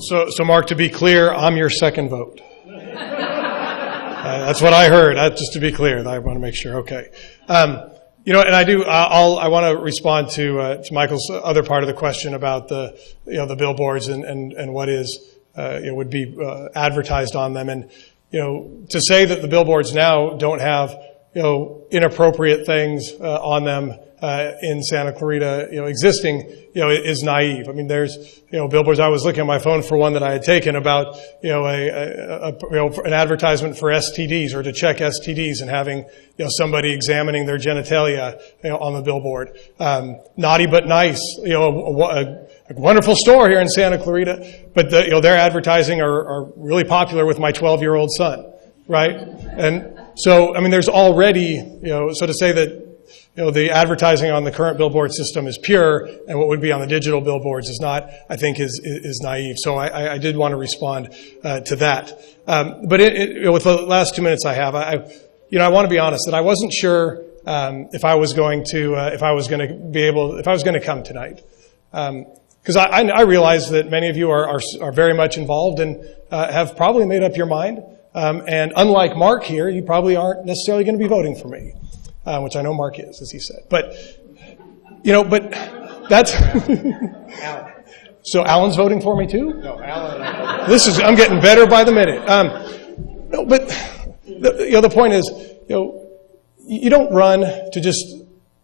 So Mark, to be clear, I'm your second vote. That's what I heard. Just to be clear, I want to make sure. Okay. And I want to respond to Michael's other part of the question about the billboards and what is would be advertised on them, and to say that the billboards now don't have inappropriate things on them in Santa Clarita existing is naive. I mean, there's billboards. I was looking at my phone for one that I had taken about an advertisement for STDs, or to check STDs, and having somebody examining their genitalia on the billboard. Naughty but nice, a wonderful store here in Santa Clarita, but their advertising are really popular with my 12-year-old son, right? And so, I mean, there's already, so to say that the advertising on the current billboard system is pure, and what would be on the digital billboards is not, I think is naive. So I did want to respond to that. But with the last 2 minutes I have, I want to be honest that I wasn't sure if I was going to come tonight, because I realize that many of you are very much involved and have probably made up your mind. And unlike Mark here, you probably aren't necessarily going to be voting for me. Which I know Mark is, as he said. But, but that's... Alan. So Alan's voting for me too? No, Alan. I'm getting better by the minute. No, but, the point is, you don't run to just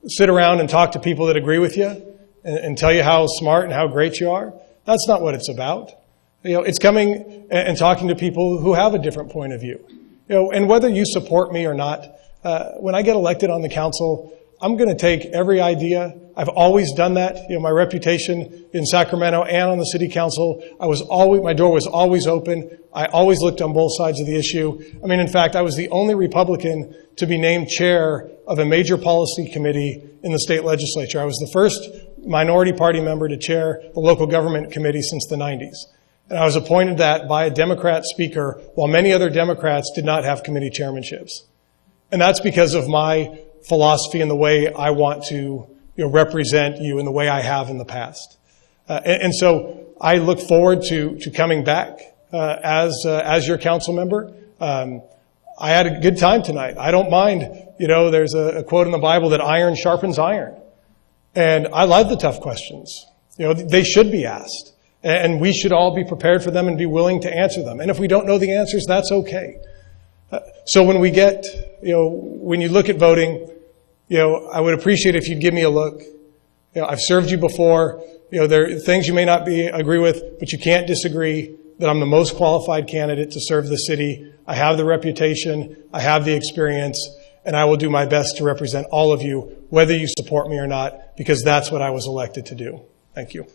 sit around and talk to people that agree with you and tell you how smart and how great you are. That's not what it's about. It's coming and talking to people who have a different point of view. And whether you support me or not, when I get elected on the council, I'm going to take every idea. I've always done that. My reputation in Sacramento and on the city council, my door was always open. I always looked on both sides of the issue. I mean, in fact, I was the only Republican to be named chair of a major policy committee in the state legislature. I was the first minority party member to chair the local government committee since the 90s. And I was appointed that by a Democrat speaker, while many other Democrats did not have committee chairmanships. And that's because of my philosophy and the way I want to represent you in the way I have in the past. And so I look forward to coming back as your council member. I had a good time tonight. I don't mind, there's a quote in the Bible that iron sharpens iron. And I love the tough questions. They should be asked. And we should all be prepared for them and be willing to answer them. And if we don't know the answers, that's okay. So when we get, when you look at voting, I would appreciate if you'd give me a look. I've served you before. There are things you may not agree with, but you can't disagree that I'm the most qualified candidate to serve the city. I have the reputation, I have the experience, and I will do my best to represent all of you, whether you support me or not, because that's what I was elected to do. Thank you.